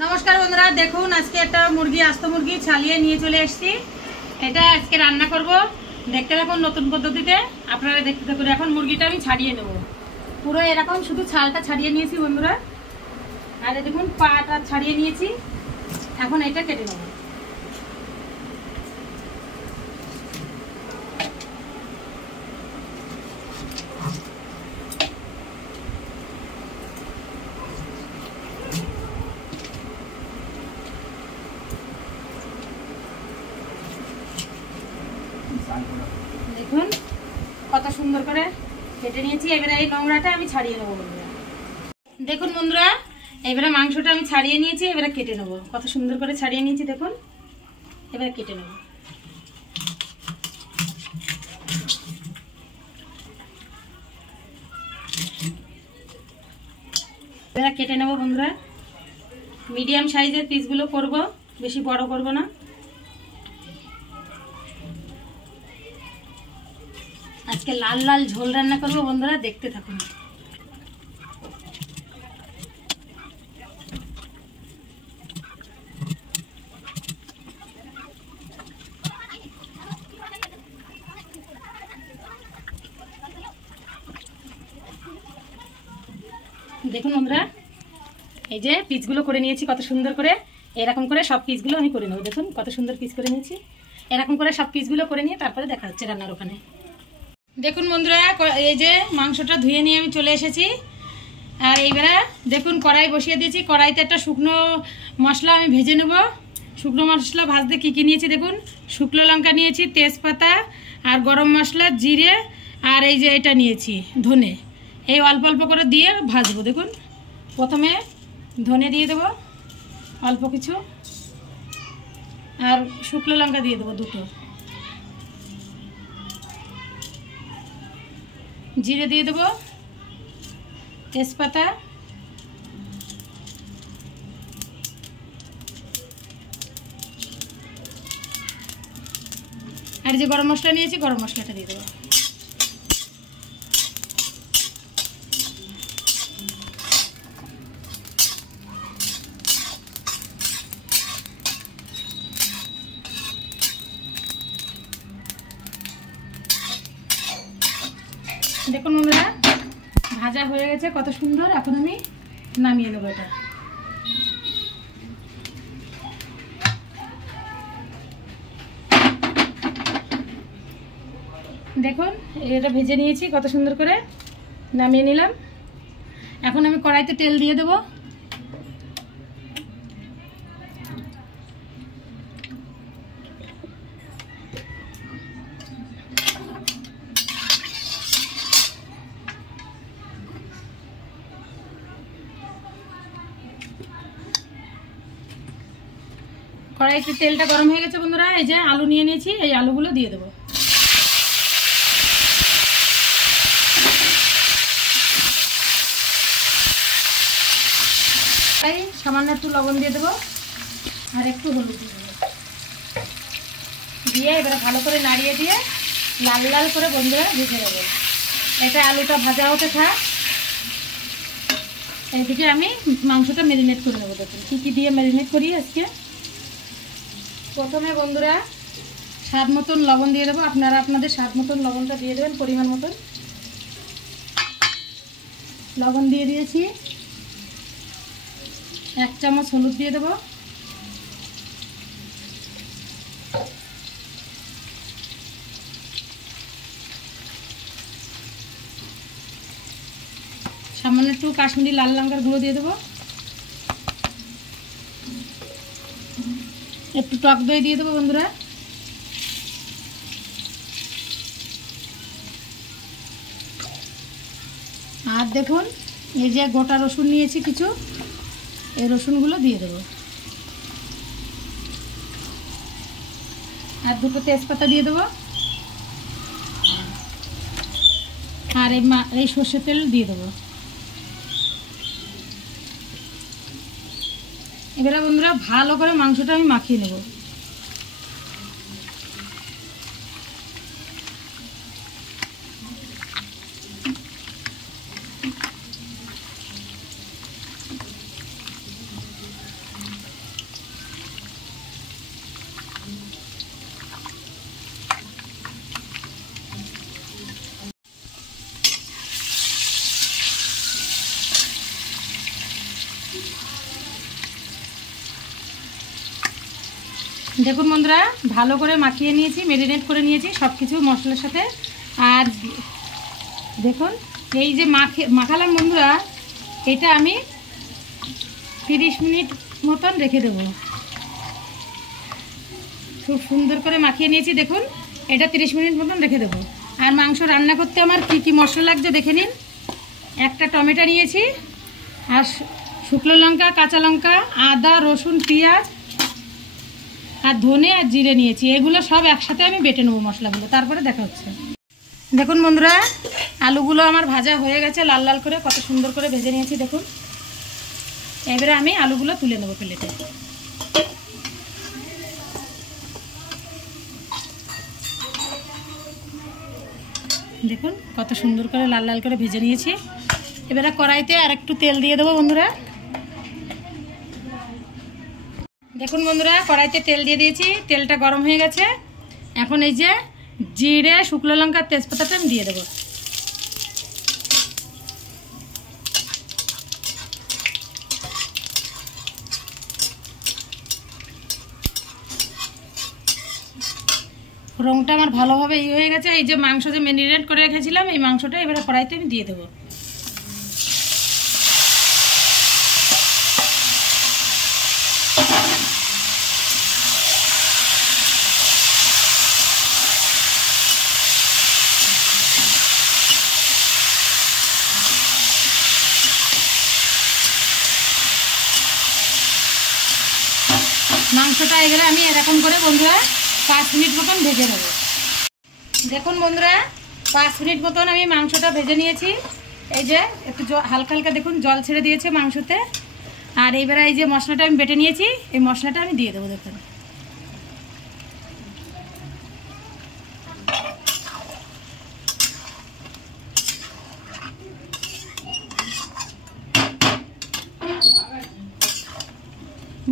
नमस्कार बंधुरा देखुन आज के একটা মুরগি আস্ত মুরগি ছালিয়ে নিয়ে চলে এসেছি। এটা আজকে রান্না করব। দেখতে থাকুন নতুন পদ্ধতিতে, আপনারা দেখতে থাকুন। এখন মুরগিটা আমি ছাড়িয়ে নেব, পুরো এরকম শুধু ছালটা ছাড়িয়ে নিয়েছি বন্ধুরা। আর দেখুন পাটা ছাড়িয়ে নিয়েছি, এখন এটা কেটে নেব। দেখুন কত সুন্দর করে কেটে নিয়েছি। এবারে এই নোংরাটা আমি ছাড়িয়ে নেবো বন্ধুরা। দেখুন বন্ধুরা, এবারে মাংসটা আমি ছাড়িয়ে নিয়েছি, এবারে কেটে নেবো। কত সুন্দর করে ছাড়িয়ে নিয়েছি দেখুন, এবারে কেটে নেবো। এবারে কেটে নেবো বন্ধুরা। মিডিয়াম সাইজের পিসগুলো করব, বেশি বড় করব না। আজকে লাল লাল ঝোল রান্না করব বন্ধুরা, দেখতে থাকুন। দেখুন বন্ধুরা, এই যে পিসগুলো করে নিয়েছি কত সুন্দর করে। এরকম করে সব পিসগুলো আমি করে নেব। দেখুন কত সুন্দর পিস করে নিয়েছি। এরকম করে সব পিসগুলো করে নিয়ে তারপরে দেখা হচ্ছে রান্নার ওখানে। দেখুন বন্ধুরা, এই যে মাংসটা ধুয়ে নিয়ে আমি চলে এসেছি। আর এইবারে দেখুন কড়াই বসিয়ে দিয়েছি। কড়াইতে একটা শুকনো মশলা আমি ভেজে নেব। শুকনো মশলা ভাজতে কী কী নিয়েছি দেখুন। শুকনো লঙ্কা নিয়েছি, তেজপাতা আর গরম মশলা, জিরে আর এই যে এটা নিয়েছি ধনে। এই অল্প অল্প করে দিয়ে ভাজবো। দেখুন প্রথমে ধনে দিয়ে দেবো অল্প কিছু, আর শুকনো লঙ্কা দিয়ে দেবো দুটো, জিরে দিয়ে দেবো, তেজপাতা আর যে গরম মশলা নিয়েছি গরম মশলাটা দিয়ে দেবো। দেখুন বন্ধুরা, ভাজা হয়ে গেছে কত সুন্দর। এখন আমি নামিয়ে নেবো এটা। দেখুন এটা ভেজে নিয়েছি কত সুন্দর করে, নামিয়ে নিলাম। এখন আমি কড়াইতে তেল দিয়ে দেবো। কড়াইতে তেলটা গরম হয়ে গেছে বন্ধুরা। এই যে আলু নিয়ে নিয়েছি, এই আলুগুলো দিয়ে দেবো। তাই সামান্য একটু লবণ দিয়ে দেবো আর একটু হলুদ দিয়ে দেবো। দিয়ে এবারে ভালো করে নাড়িয়ে দিয়ে লাল লাল করে বন্ধুরা ভেজে নেবো। এটা আলুটা ভাজা হতে থাক, এইদিকে আমি মাংসটা ম্যারিনেট করে নেবো। দেখুন কী কী দিয়ে ম্যারিনেট করি আজকে। প্রথমে বন্ধুরা স্বাদ মতন লবণ দিয়ে দেবো। আপনারা আপনাদের স্বাদ মতন লবণটা দিয়ে দেবেন, পরিমাণ মতন লবণ দিয়ে দিয়েছি। 1 চামচ হলুদ দিয়ে দেবো, সামান্য একটু কাশ্মীরি লাল লঙ্কার গুঁড়ো দিয়ে দেবো, একটু টক দই দিয়ে দেবো বন্ধুরা। আর দেখুন এই যে গোটা রসুন নিয়েছি কিছু, এই রসুনগুলো দিয়ে দেবো। আর দুটো তেজপাতা দিয়ে দেবো। আর এই সর্ষের তেল দিয়ে দেবো। এবারে বন্ধুরা ভালো করে মাংসটা আমি মাখিয়ে নেব। দেখুন বন্ধুরা, ভালো করে মাখিয়ে নিয়েছি, ম্যারিনেট করে নিয়েছি সব কিছু মশলার সাথে। আর দেখুন এই যে মাখালাম বন্ধুরা, এটা আমি 30 মিনিট মতন রেখে দেবো। খুব সুন্দর করে মাখিয়ে নিয়েছি, দেখুন এটা 30 মিনিট মতন রেখে দেবো। আর মাংস রান্না করতে আমার কি কি মশলা লাগছে দেখে নিন। একটা টমেটো নিয়েছি, আর শুকনো লঙ্কা, কাঁচা লঙ্কা, আদা, রসুন, পেঁয়াজ, আর ধনে আর জিরে নিয়েছি। এগুলো সব একসাথে আমি বেটে নেবো মশলাগুলো, তারপরে দেখা হচ্ছে। দেখুন বন্ধুরা, আলুগুলো আমার ভাজা হয়ে গেছে, লাল লাল করে কত সুন্দর করে ভেজে নিয়েছি দেখুন। এবারে আমি আলুগুলো তুলে নেবো প্লেটে। দেখুন কত সুন্দর করে লাল লাল করে ভেজে নিয়েছি। এবারে কড়াইতে আর একটু তেল দিয়ে দেবো বন্ধুরা। দেখুন বন্ধুরা, কড়াইতে তেল দিয়ে দিয়েছি, তেলটা গরম হয়ে গেছে। এখন এই যে জিরে, শুকনো লঙ্কা, তেজপাতাটা আমি দিয়ে দেবো। রংটা আমার ভালোভাবে হয়ে গেছে। এই যে মাংস যে ম্যারিনেট করে রেখেছিলাম, এই মাংসটা এবারে কড়াইতে আমি দিয়ে দেবো। মাংসটা এবারে আমি এরকম করে বন্ধুরা 5 মিনিট মতন ভেজে নেব। দেখুন বন্ধুরা, 5 মিনিট মতন আমি মাংসটা ভেজে নিয়েছি। এই যে একটু হালকা হালকা দেখুন জল ছেড়ে দিয়েছে মাংসতে। আর এইবারে এই যে মশলাটা আমি বেটে নিয়েছি, এই মশলাটা আমি দিয়ে দেবো। দেখুন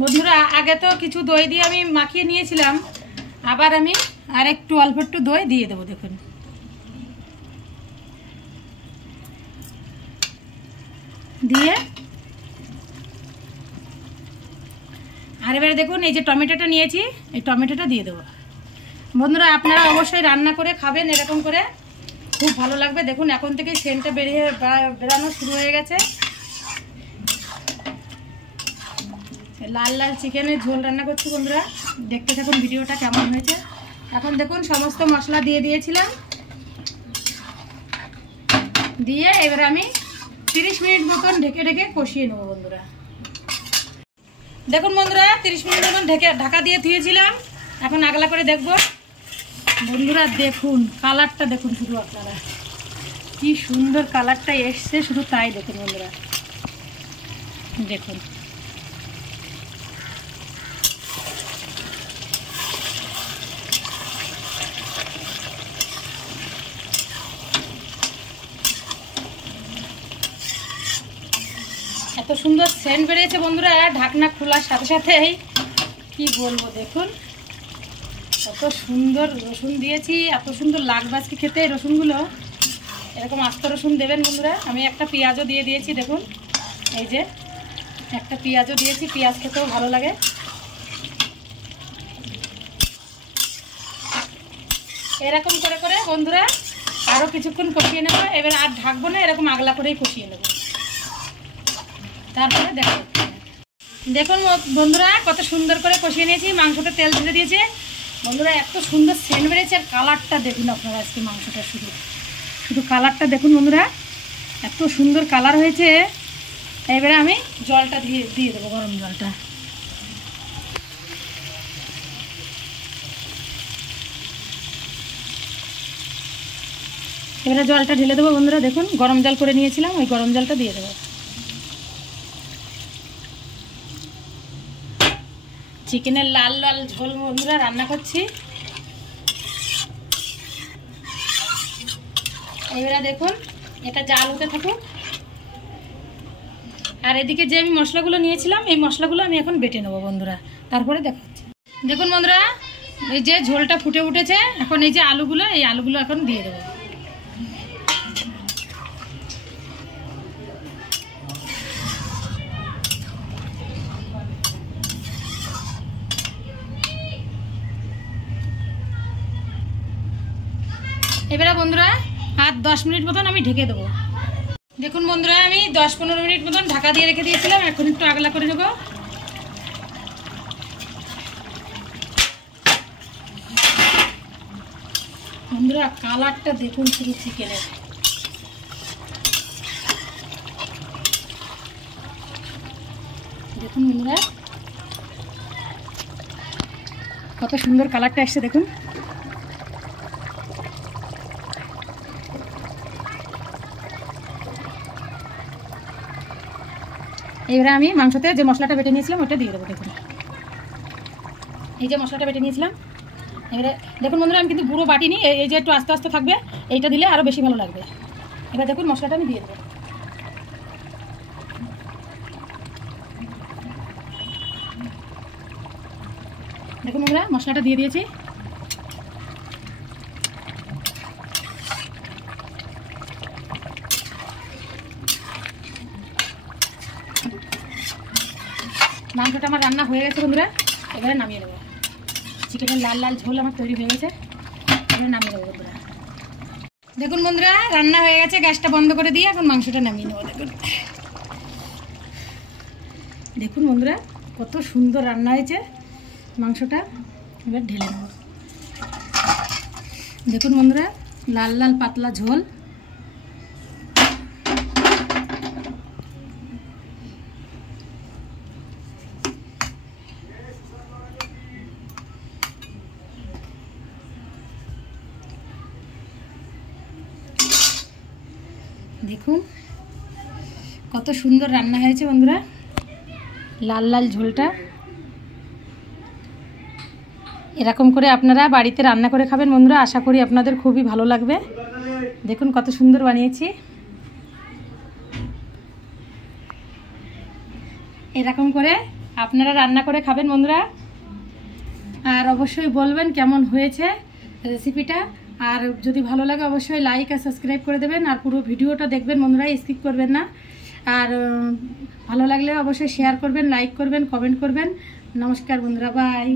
বন্ধুরা, আগে তো কিছু দই দিয়ে আমি মাখিয়ে নিয়েছিলাম, আবার আমি আর একটু অল্প একটু দই দিয়ে দেবো। দেখুন দিয়ে আর এবারে দেখুন এই যে টমেটোটা নিয়েছি, এই টমেটোটা দিয়ে দেবো। বন্ধুরা, আপনারা অবশ্যই রান্না করে খাবেন এরকম করে, খুব ভালো লাগবে। দেখুন এখন থেকে সেন্টটা বেরানো শুরু হয়ে গেছে। লাল লাল চিকেনের ঝোল রান্না করছি বন্ধুরা, দেখতে থাকুন ভিডিওটা কেমন হয়েছে। এখন দেখুন সমস্ত মশলা দিয়ে দিয়েছিলাম, দিয়ে এবারে আমি 30 মিনিট মতন ঢেকে ঢেকে কষিয়ে নেবো বন্ধুরা। দেখুন বন্ধুরা, 30 মিনিট মতন ঢাকা দিয়ে ধুয়েছিলাম। এখন আগলা করে দেখবো বন্ধুরা। দেখুন কালারটা দেখুন, শুধু আপনারা কি সুন্দর কালারটা এসছে, শুধু তাই দেখুন বন্ধুরা। দেখুন এত সুন্দর সেন্ট বেরিয়েছে বন্ধুরা, ঢাকনা খোলার সাথে সাথেই কি বলবো। দেখুন এত সুন্দর রসুন দিয়েছি, এত সুন্দর লাগবে আজকে খেতে রসুনগুলো। এরকম আস্ত রসুন দেবেন বন্ধুরা। আমি একটা পেঁয়াজও দিয়ে দিয়েছি, দেখুন এই যে একটা পেঁয়াজও দিয়েছি, পেঁয়াজ খেতেও ভালো লাগে। এরকম করে করে বন্ধুরা আরও কিছুক্ষণ কষিয়ে নেবো। এবার আর ঢাকবো না, এরকম আগলা করেই কষিয়ে নেবো, তারপরে দেখো। দেখুন বন্ধুরা কত সুন্দর করে কষিয়ে নিয়েছি, মাংসটা তেল ছেড়ে দিয়েছে বন্ধুরা। এত সুন্দর সেন্ট বেরিয়েছে, আর কালারটা দেখুন আপনারা আজকে মাংসটা শুধু শুধু কালারটা দেখুন বন্ধুরা, এত সুন্দর কালার হয়েছে। এবারে আমি জলটা দিয়ে দেবো, গরম জলটা। এবারে জলটা ঢেলে দেবো বন্ধুরা। দেখুন গরম জল করে নিয়েছিলাম, ওই গরম জলটা দিয়ে দেবো। চিকেনের লাল লাল ঝোল বন্ধুরা রান্না করছি। এবারে দেখুন এটা জাল হতে থাকুক, আর এদিকে যে আমি মশলাগুলো নিয়েছিলাম, এই মশলাগুলো আমি এখন বেটে নেবো বন্ধুরা, তারপরে দেখাচ্ছি। দেখুন বন্ধুরা, এই যে ঝোলটা ফুটে উঠেছে, এখন এই যে আলুগুলো, এই আলুগুলো এখন দিয়ে দেবো। এবারে বন্ধুরা আর 10 মিনিট মতন আমি ঢেকে দেবো। দেখুন বন্ধুরা আমি 10-15 মিনিট মতন ঢাকা দিয়ে রেখে দিয়েছিলাম। এখন একটু আগলা করে নেব। বন্ধুরা কালারটা দেখুন শুধু চিকেনের। দেখুন বন্ধুরা কত সুন্দর কালারটা আসছে দেখুন। এবারে আমি মাংসতে যে মশলাটা বেটে নিয়েছিলাম ওটা দিয়ে দেবো। দেখুন এই যে মশলাটা বেটে নিয়েছিলাম। এবারে দেখুন বন্ধুরা আমি কিন্তু পুরো বাটিনি, এই যে একটু আস্তে আস্তে থাকবে, এইটা দিলে আরও বেশি ভালো লাগবে। এবার দেখুন মশলাটা আমি দিয়ে দেবো। দেখুন বন্ধুরা মশলাটা দিয়ে দিয়েছি। মাংসটা আমার রান্না হয়ে গেছে বন্ধুরা, এবারে নামিয়ে দেবো। চিকেনের লাল লাল ঝোল আমার তৈরি হয়ে গেছে, এবারে নামিয়ে দেবো বন্ধুরা। দেখুন বন্ধুরা রান্না হয়ে গেছে, গ্যাসটা বন্ধ করে দিয়ে এখন মাংসটা নামিয়ে নেবো। দেখুন দেখুন বন্ধুরা কত সুন্দর রান্না হয়েছে মাংসটা। এবার ঢেলে নেব। দেখুন বন্ধুরা লাল লাল পাতলা ঝোল। দেখুন কত সুন্দর রান্না হয়েছে বন্ধুরা, লাল লাল ঝোলটা। এরকম করে আপনারা বাড়িতে রান্না করে খাবেন বন্ধুরা, আশা করি আপনাদের খুবই ভালো লাগবে। দেখুন কত সুন্দর বানিয়েছি। এরকম করে আপনারা রান্না করে খাবেন বন্ধুরা, আর অবশ্যই বলবেন কেমন হয়েছে রেসিপিটা। আর যদি ভালো লাগে অবশ্যই লাইক আর সাবস্ক্রাইব করে দেবেন, আর পুরো ভিডিওটা দেখবেন বন্ধুরা, স্কিপ করবেন না। আর ভালো লাগলে অবশ্যই শেয়ার করবেন, লাইক করবেন, কমেন্ট করবেন। নমস্কার বন্ধুরা, বাই।